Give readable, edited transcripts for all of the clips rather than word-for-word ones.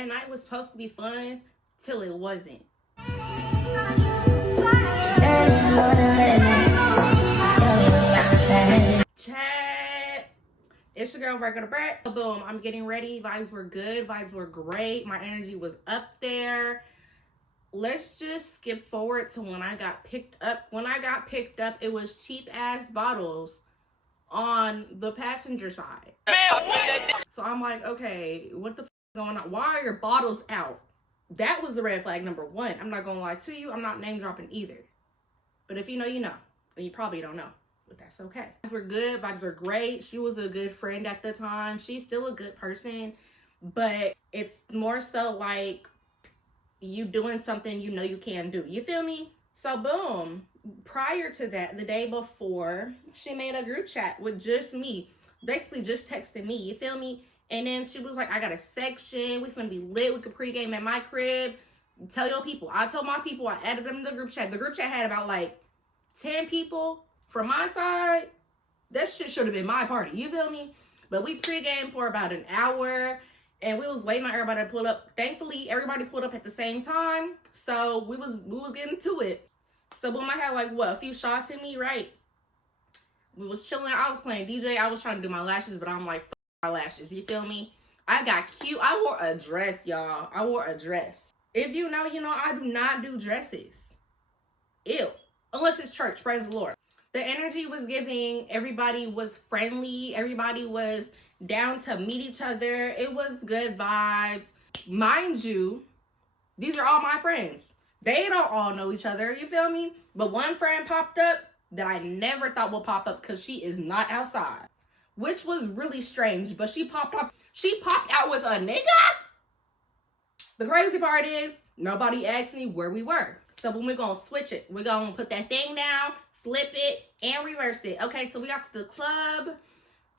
That night was supposed to be fun till it wasn't. Chat. It's your girl, Regular Brett. Boom, I'm getting ready. Vibes were good. Vibes were great. My energy was up there. Let's just skip forward to when I got picked up. When I got picked up, it was cheap ass bottles on the passenger side. So I'm like, okay, what the f is going on? Why are your bottles out? That was the red flag number one. I'm not gonna lie to you. I'm not name dropping either. But if you know, you know. And you probably don't know. But that's okay. Vibes were good. Vibes are great. She was a good friend at the time. She's still a good person. But it's more so like you doing something you know you can do. You feel me? So boom. Prior to that, the day before, she made a group chat with just me. Basically just texting me. You feel me? And then she was like, I got a section. We finna be lit. We could pregame at my crib. Tell your people. I told my people. I added them to the group chat. The group chat had about like 10 people. From my side, that shit should have been my party. You feel me? But we pregame for about an hour. And we was waiting on everybody to pull up. Thankfully, everybody pulled up at the same time. So we was getting to it. So boom, I had like what, a few shots in me, right? We was chilling. I was playing DJ. I was trying to do my lashes, but I'm like, my lashes. You feel me? I got cute. I wore a dress, y'all. I wore a dress. If you know, you know, I do not do dresses. Ew. Unless it's church. Praise the Lord. The energy was giving. Everybody was friendly. Everybody was down to meet each other. It was good vibes. Mind you, these are all my friends. They don't all know each other. You feel me? But one friend popped up that I never thought would pop up because she is not outside. Which was really strange. But she popped up. She popped out with a nigga. The crazy part is nobody asked me where we were. So when we're going to switch it, we're going to put that thing down, flip it, and reverse it. Okay, so we got to the club.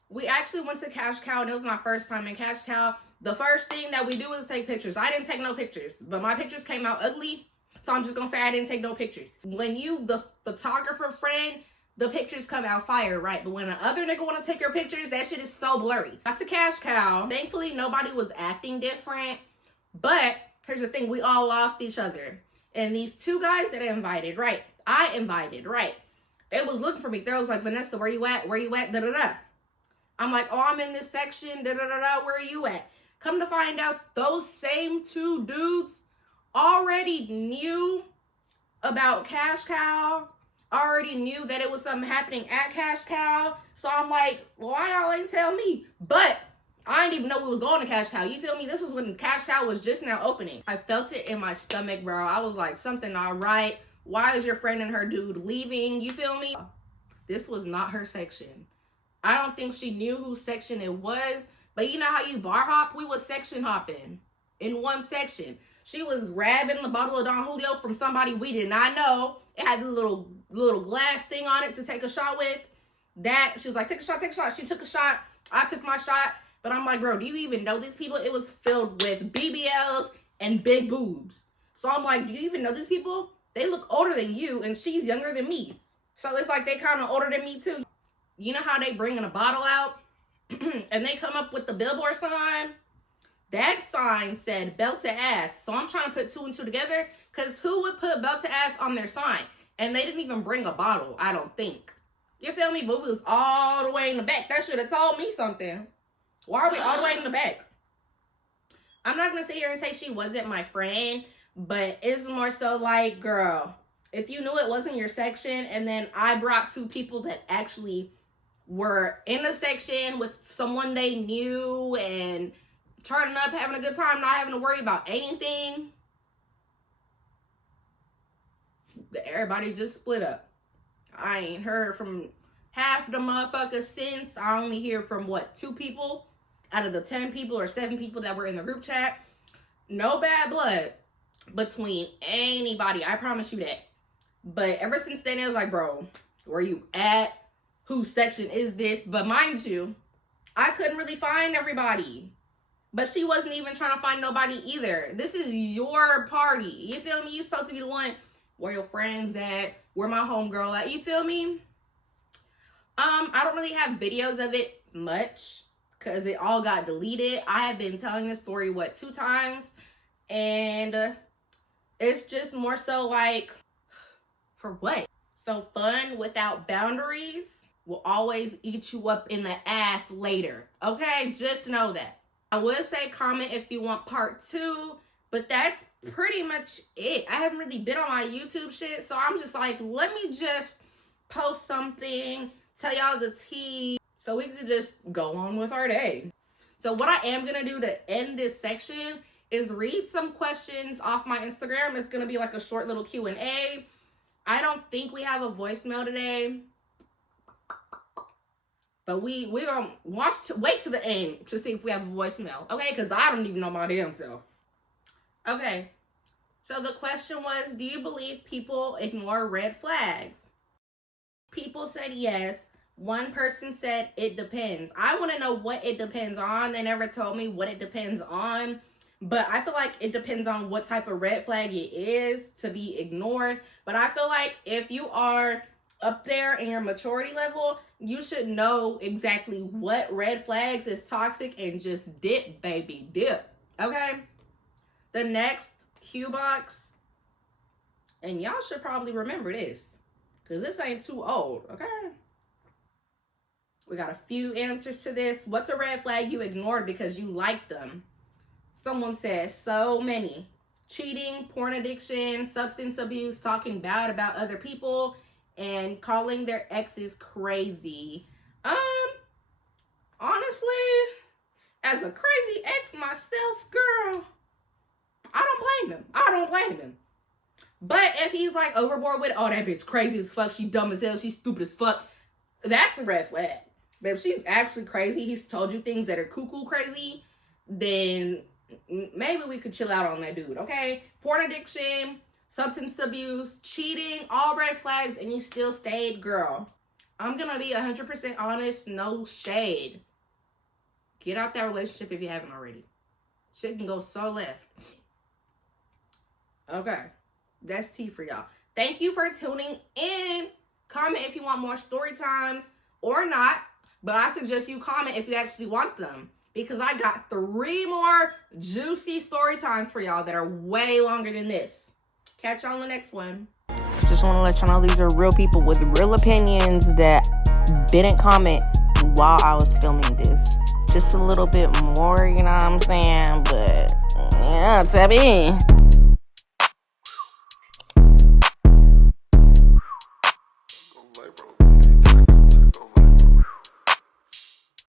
We actually went to Cash Cow, and it was my first time in Cash Cow. The first thing that we do is take pictures. I didn't take no pictures, but my pictures came out ugly, so I'm just going to say I didn't take no pictures. When you, the photographer friend, the pictures come out fire, right? But when another nigga want to take your pictures, that shit is so blurry. Got to Cash Cow. Thankfully, nobody was acting different, but here's the thing. We all lost each other. And these two guys that I invited, right? They was looking for me. They was like, Vanessa, where you at? Where you at? Da-da-da. I'm like, oh, I'm in this section. Da-da-da-da. Where are you at? Come to find out, those same two dudes already knew about Cash Cow. Already knew that it was something happening at Cash Cow. So I'm like, why y'all ain't tell me? But I didn't even know we was going to Cash Cow. You feel me? This was when Cash Cow was just now opening. I felt it in my stomach, bro. I was like, something not right. Why is your friend and her dude leaving? You feel me? This was not her section. I don't think she knew whose section it was. But you know how you bar hop? We was section hopping in one section. She was grabbing the bottle of Don Julio from somebody we did not know. It had a little glass thing on it to take a shot with. That, she was like, take a shot, take a shot. She took a shot. I took my shot. But I'm like, bro, do you even know these people? It was filled with BBLs and big boobs. So I'm like, do you even know these people? They look older than you, and she's younger than me. So it's like they kind of older than me, too. You know how they bringing a bottle out? And they come up with the billboard sign? That sign said belt to ass. So I'm trying to put two and two together. Because who would put belt to ass on their sign? And they didn't even bring a bottle, I don't think. You feel me? But we was all the way in the back. That should have told me something. Why are we all the way in the back? I'm not going to sit here and say she wasn't my friend, but it's more so like, girl, if you knew it wasn't your section, and then I brought two people that actually were in the section with someone they knew and turning up, having a good time, not having to worry about anything, everybody just split up. I ain't heard from half the motherfuckers since. I only hear from, what, 2 people out of the 10 people or 7 people that were in the group chat. No bad blood between anybody. I promise you that. But ever since then, it was like, bro, where you at? Whose section is this? But mind you, I couldn't really find everybody. But she wasn't even trying to find nobody either. This is your party. You feel me? You're supposed to be the one where your friends at, where my homegirl at. You feel me? I don't really have videos of it much. because it all got deleted. I have been telling this story, 2 times? And it's just more so like, for what? So fun without boundaries will always eat you up in the ass later. Okay, just know that. I would say comment if you want part 2, but that's pretty much it. I haven't really been on my YouTube shit, so I'm just like, let me just post something, tell y'all the tea, so we could just go on with our day. So what I am gonna do to end this section is read some questions off my Instagram. It's gonna be like a short little Q&A. I don't think we have a voicemail today, but we gonna wait to the end to see if we have a voicemail, okay? Because I don't even know my damn self. Okay, so the question was, do you believe people ignore red flags? People said yes. One person said it depends. I want to know what it depends on. They never told me what it depends on, but I feel like it depends on what type of red flag it is to be ignored. But I feel like if you are up there in your maturity level, you should know exactly what red flags is toxic and just dip, baby, dip. Okay? The next cue box, and y'all should probably remember this, because this ain't too old, okay? We got a few answers to this. What's a red flag you ignored because you liked them? Someone says so many. Cheating, porn addiction, substance abuse, talking bad about other people, and calling their exes crazy. Honestly, as a crazy ex myself, girl, I don't blame him. But if he's like overboard with, oh, that bitch crazy as fuck, she dumb as hell, she's stupid as fuck, that's a red flag. But if she's actually crazy, he's told you things that are cuckoo crazy, then maybe we could chill out on that dude, okay? Porn addiction, substance abuse, cheating, all red flags, and you still stayed, girl. I'm gonna be 100% honest, no shade. Get out that relationship if you haven't already. Shit can go so left. Okay, that's tea for y'all. Thank you for tuning in. Comment if you want more story times or not, but I suggest you comment if you actually want them, because I got 3 more juicy story times for y'all that are way longer than this. Catch y'all on the next one. Just want to let y'all know these are real people with real opinions that didn't comment while I was filming this. Just a little bit more, you know what I'm saying? But yeah, tap in.